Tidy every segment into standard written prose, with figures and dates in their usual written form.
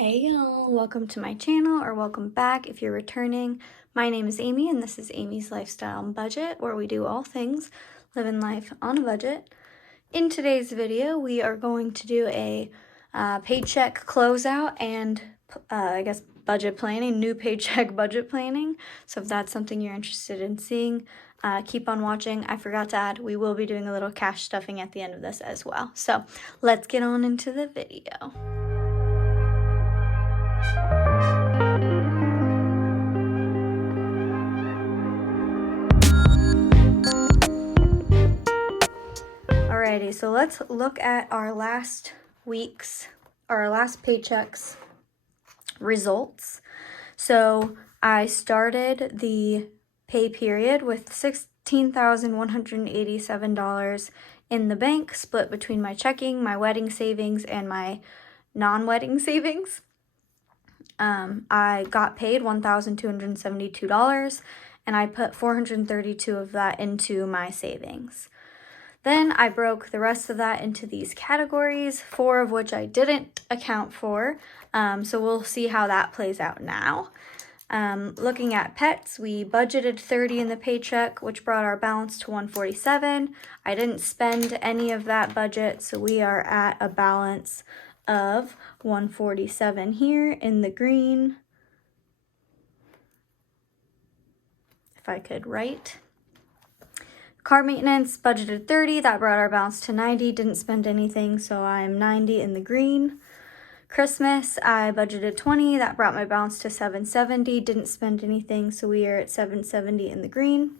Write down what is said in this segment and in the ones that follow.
Hey y'all, welcome to my channel, or welcome back if you're returning. My name is Amy and this is Amy's Lifestyle and Budget, where we do all things living life on a budget. In today's video, we are going to do a paycheck closeout and I guess budget planning, new paycheck budget planning. So if that's something you're interested in seeing, keep on watching. I forgot to add, we will be doing a little cash stuffing at the end of this as well. So let's get on into the video. Alrighty, so let's look at our last paycheck's results. So I started the pay period with $16,187 in the bank, split between my checking, my wedding savings, and my non-wedding savings. I got paid $1,272, and I put $432 of that into my savings. Then I broke the rest of that into these categories, 4 of which I didn't account for, so we'll see how that plays out now. Looking at pets, we budgeted $30 in the paycheck, which brought our balance to $147. I didn't spend any of that budget, so we are at a balance of $147 here in the green. If I could write. Car maintenance, budgeted $30, that brought our balance to $90, didn't spend anything, so I'm $90 in the green. Christmas, I budgeted $20, that brought my balance to $770, didn't spend anything, so we are at $770 in the green.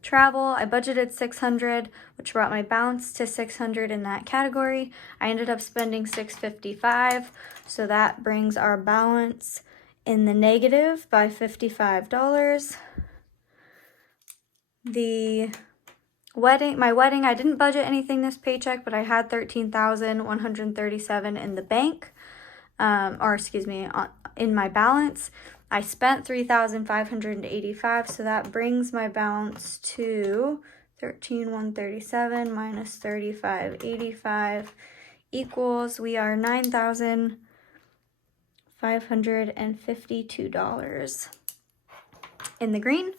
Travel, I budgeted $600, which brought my balance to $600 in that category. I ended up spending $655, so that brings our balance in the negative by $55. My wedding, I didn't budget anything this paycheck, but I had $13,137 in the bank, in my balance. I spent $3,585, so that brings my balance to $13,137 minus $3,585 equals, we are $9,552 in the green.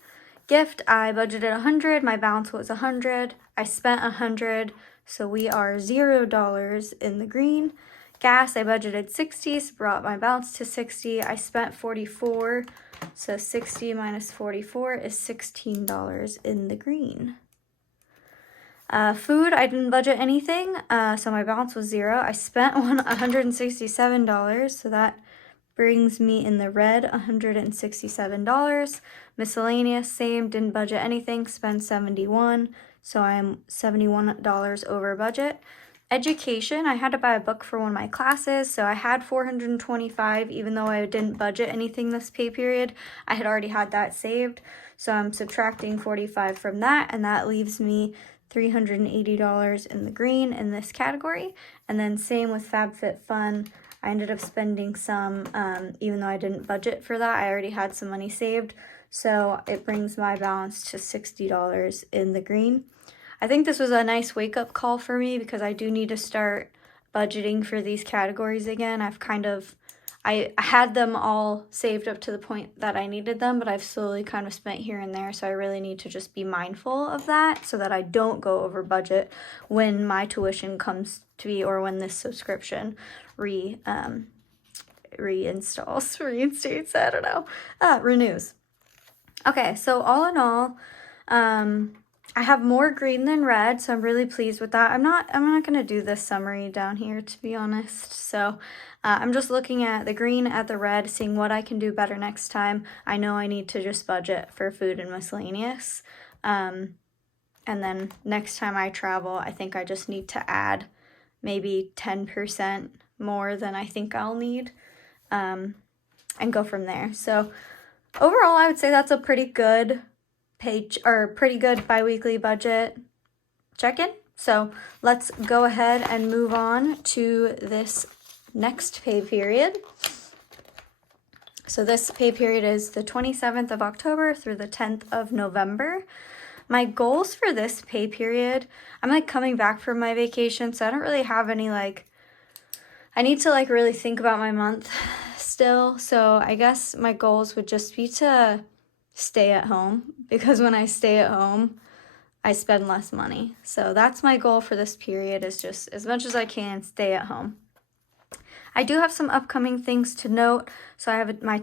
Gift, I budgeted $100, my balance was $100, I spent $100, so we are $0 in the green. Gas, I budgeted $60, so brought my balance to $60, I spent $44, so $60 minus $44 is $16 in the green. Food, I didn't budget anything, so my balance was $0, I spent $167, so that brings me in the red, $167. Miscellaneous, same, didn't budget anything, spent $71, so I'm $71 over budget. Education, I had to buy a book for one of my classes, so I had $425, even though I didn't budget anything this pay period. I had already had that saved, so I'm subtracting $45 from that, and that leaves me $380 in the green in this category. And then same with FabFitFun, I ended up spending some, even though I didn't budget for that, I already had some money saved, so it brings my balance to $60 in the green. I think this was a nice wake-up call for me because I do need to start budgeting for these categories again. I had them all saved up to the point that I needed them, but I've slowly kind of spent here and there, so I really need to just be mindful of that so that I don't go over budget when my tuition comes to be, or when this subscription renews. Okay, so all in all, I have more green than red, so I'm really pleased with that. I'm not going to do this summary down here, to be honest. So I'm just looking at the green at the red, seeing what I can do better next time. I know I need to just budget for food and miscellaneous. And then next time I travel, I think I just need to add maybe 10% more than I think I'll need, and go from there. So overall, I would say that's a pretty good bi-weekly budget check-in. So let's go ahead and move on to this next pay period. So this pay period is the 27th of October through the 10th of November. My goals for this pay period, I'm coming back from my vacation, so I don't really have any I need to really think about my month still. So I guess my goals would just be to stay at home, because when I stay at home, I spend less money. So that's my goal for this period, is just as much as I can stay at home. I do have some upcoming things to note. So I have my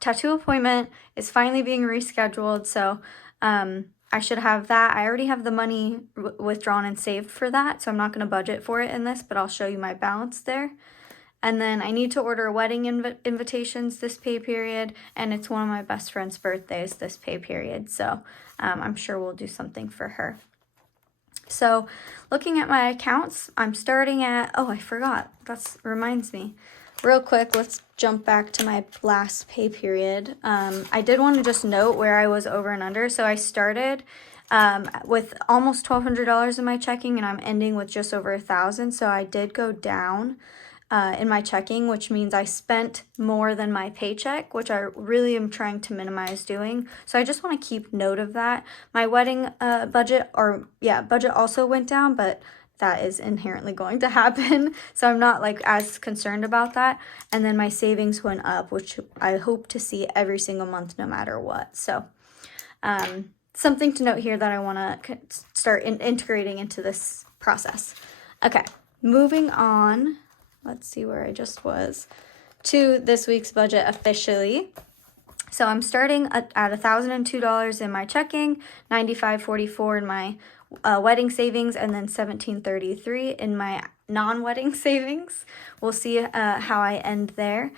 tattoo appointment is finally being rescheduled. So I should have that. I already have the money withdrawn and saved for that, so I'm not going to budget for it in this, but I'll show you my balance there. And then I need to order wedding invitations this pay period, and it's one of my best friend's birthdays this pay period, so I'm sure we'll do something for her. So looking at my accounts, I'm starting at, oh, I forgot, that reminds me. Real quick, let's jump back to my last pay period. I did want to just note where I was over and under. So I started with almost $1,200 in my checking, and I'm ending with just over $1,000. So I did go down in my checking, which means I spent more than my paycheck, which I really am trying to minimize doing. So I just want to keep note of that. My wedding budget also went down, but that is inherently going to happen. So I'm not like as concerned about that. And then my savings went up, which I hope to see every single month, no matter what. So something to note here that I want to start integrating into this process. Okay, moving on. Let's see where I just was to this week's budget officially. So I'm starting at $1,002 in my checking, $95.44 in my wedding savings, and then $1,733 in my non-wedding savings. We'll see how I end there.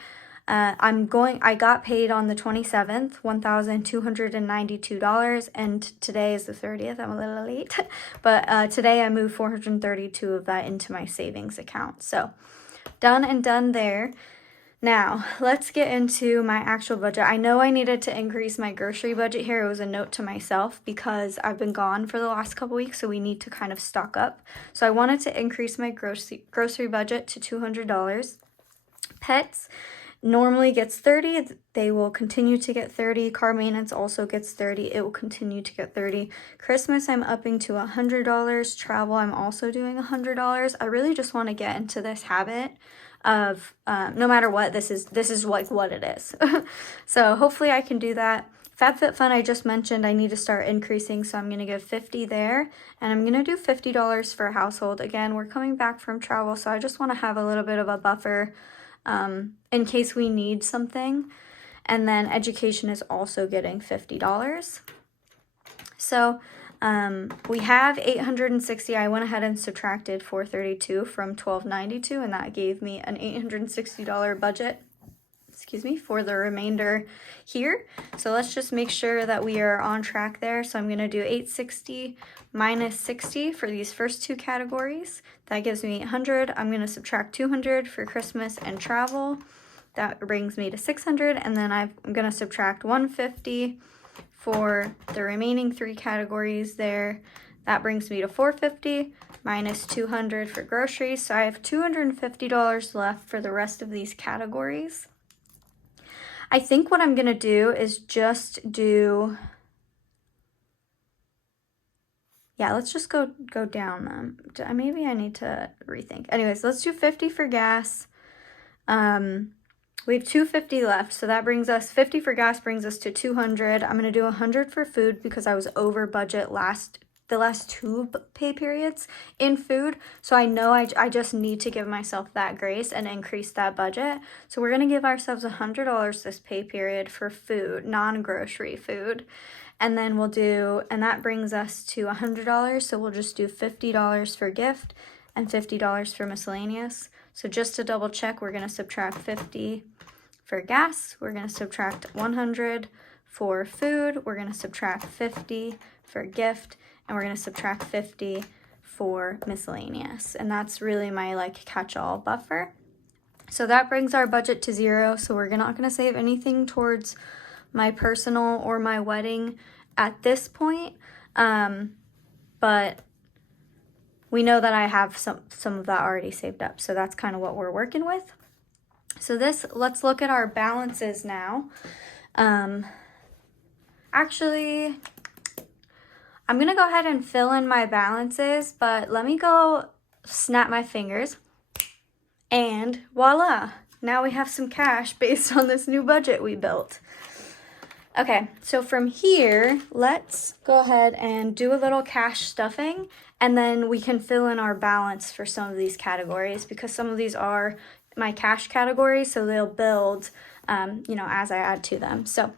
I got paid on the 27th, $1,292, and today is the 30th. I'm a little late, but today I moved $432 of that into my savings account. So done and done there. Now, let's get into my actual budget. I know I needed to increase my grocery budget here. It was a note to myself because I've been gone for the last couple weeks, so we need to kind of stock up. So I wanted to increase my grocery budget to $200. Pets normally gets $30. They will continue to get $30. Car maintenance also gets $30. It will continue to get $30. Christmas, I'm upping to $100. Travel, I'm also doing $100. I really just want to get into this habit of no matter what, this is like what it is. So hopefully I can do that. FabFitFun, I just mentioned I need to start increasing, so I'm going to give $50 there, and I'm going to do $50 for a household. Again, we're coming back from travel, so I just want to have a little bit of a buffer in case we need something. And then education is also getting $50. So we have 860. I went ahead and subtracted 432 from 1292, and that gave me an $860 budget, for the remainder here. So let's just make sure that we are on track there. So I'm going to do 860 minus 60 for these first two categories. That gives me 800. I'm going to subtract 200 for Christmas and travel. That brings me to 600, and then I'm going to subtract 150 for the remaining three categories there. That brings me to 450 minus 200 for groceries. So I have $250 left for the rest of these categories. I think what I'm going to do is just do, let's just go down. Maybe I need to rethink. Anyways, let's do 50 for gas. We have $250 left, so that brings us 50 for gas brings us to 200. I'm gonna do 100 for food because I was over budget the last two pay periods in food. So I know I just need to give myself that grace and increase that budget. So we're gonna give ourselves $100 this pay period for food, non-grocery food. And then and that brings us to $100. So we'll just do $50 for gift and $50 for miscellaneous. So just to double check, we're gonna subtract 50 for gas, we're going to subtract 100 for food, we're going to subtract 50 for gift, and we're going to subtract 50 for miscellaneous. And that's really my catch-all buffer. So that brings our budget to zero. So we're not going to save anything towards my personal or my wedding at this point. But we know that I have some of that already saved up. So that's kind of what we're working with. So let's look at our balances now. Actually, I'm going to go ahead and fill in my balances, but let me go snap my fingers, and voila, now we have some cash based on this new budget we built. Okay, so from here, let's go ahead and do a little cash stuffing, and then we can fill in our balance for some of these categories, because some of these are my cash categories, so they'll build, you know, as I add to them. So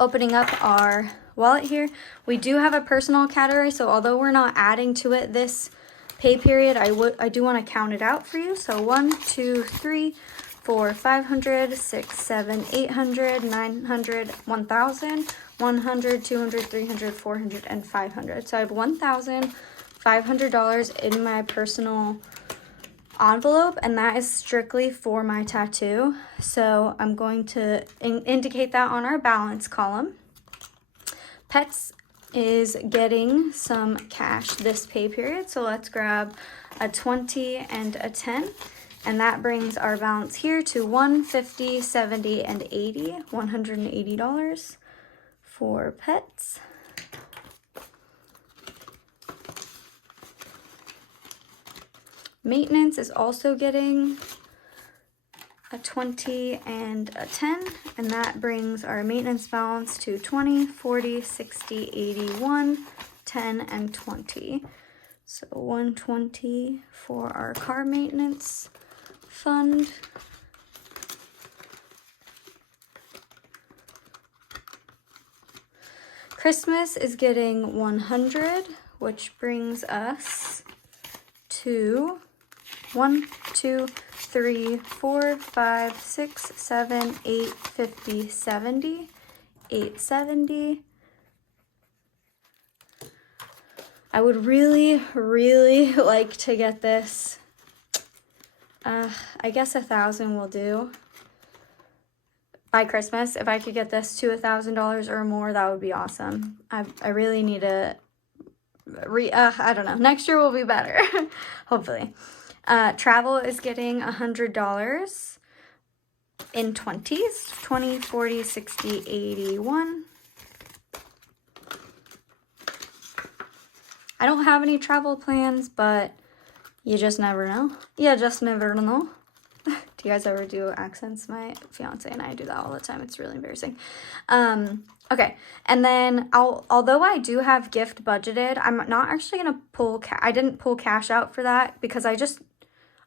opening up our wallet here, we do have a personal category, so although we're not adding to it this pay period, I do want to count it out for you. So 1, 2, 3, 4, 500, 6, 7, 800, 900, 1,000, 100, 200, 300, 400, and 500. So I have $1,500 in my personal envelope, and that is strictly for my tattoo. So I'm going to indicate that on our balance column. Pets is getting some cash this pay period, so let's grab a 20 and a 10. And that brings our balance here to $150, $70, and $80. $180 for pets. Maintenance is also getting a 20 and a 10, and that brings our maintenance balance to 20, 40, 60, 81, 10, and 20. So 120 for our car maintenance fund. Christmas is getting 100, which brings us to 1, 2, 3, 4, 5, 6, 7, 8, 50, 70, 870. I would really, really like to get this. I guess 1,000 will do. By Christmas, if I could get this to $1,000 or more, that would be awesome. I really need to I don't know. Next year will be better, hopefully. Travel is getting $100 in 20s, 20, 40, 60, 81. I don't have any travel plans, but you just never know. You just never know. Do you guys ever do accents? My fiance and I do that all the time. It's really embarrassing. Okay, and then although I do have gift budgeted, I'm not actually gonna pull. I didn't pull cash out for that because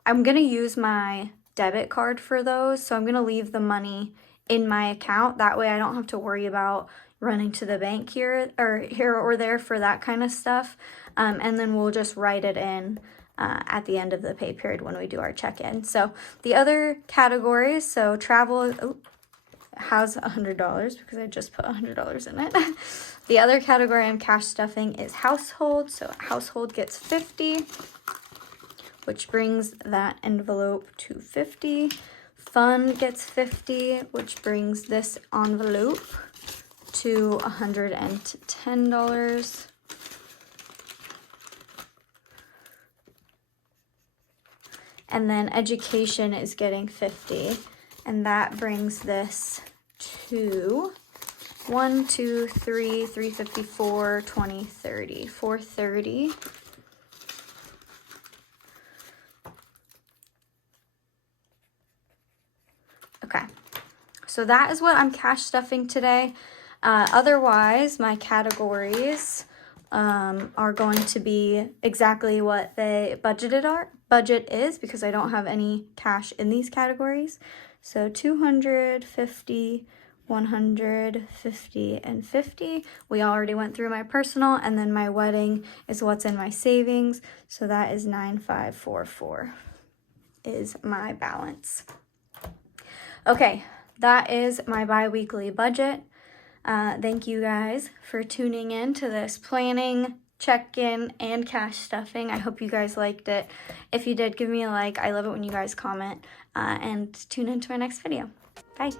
I'm gonna use my debit card for those. So I'm gonna leave the money in my account. That way I don't have to worry about running to the bank here or there for that kind of stuff. And then we'll just write it in at the end of the pay period when we do our check-in. So the other categories, so travel has $100 because I just put $100 in it. The other category I'm cash stuffing is household. So household gets 50, which brings that envelope to 50. Fun gets 50, which brings this envelope to $110. And then education is getting 50, and that brings this to 1, 2, 3, 354, 20, 30, 430. Okay, so that is what I'm cash stuffing today. Otherwise, my categories are going to be exactly what they budget is, because I don't have any cash in these categories. So 250, 150, and 50. We already went through my personal, and then my wedding is what's in my savings. So that is 9,544 is my balance. Okay, that is my bi-weekly budget. Thank you guys for tuning in to this planning, check-in, and cash stuffing. I hope you guys liked it. If you did, give me a like. I love it when you guys comment, and tune into my next video. Bye.